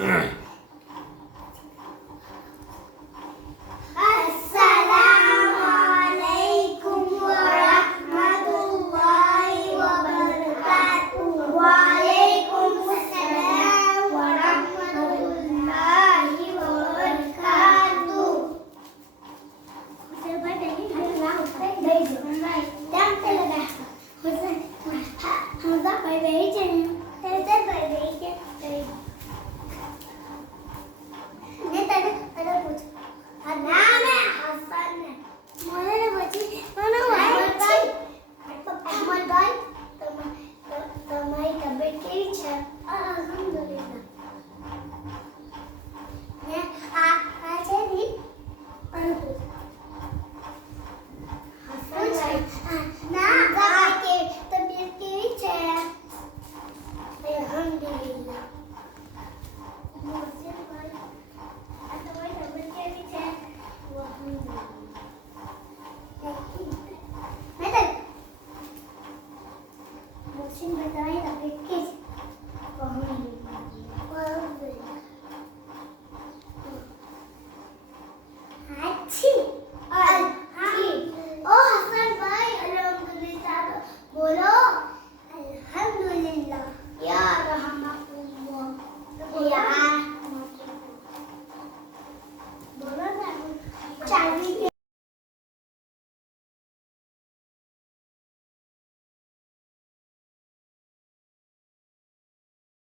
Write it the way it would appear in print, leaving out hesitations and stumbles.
Assalamualaikum warahmatullahi wabarakatuh. Waalaikumsalam warahmatullahi wabarakatuh. તમારી તબિયત કેવી છે? અલ્હમ્દુલિલ્લાહ. ને આ છે ની ના કે તબિયત કેવી છે? અલ્હમ્દુલિલ્લાહ. મોહસિનભાઈ, આ તમારી તબિયત કેવી છે? અલ્હમ્દુલિલ્લાહ. મોહસિનભાઈ, તમારી તબિયત કેવી છે? અલ્હમ્દુલિલ્લાહ. હાચી ઓ હસનભાઈ, અલ્હમ્દુલિલ્લાહ બોલો. અલ્હમ્દુલિલ્લાહ યા રહમતુલ્લાહ યા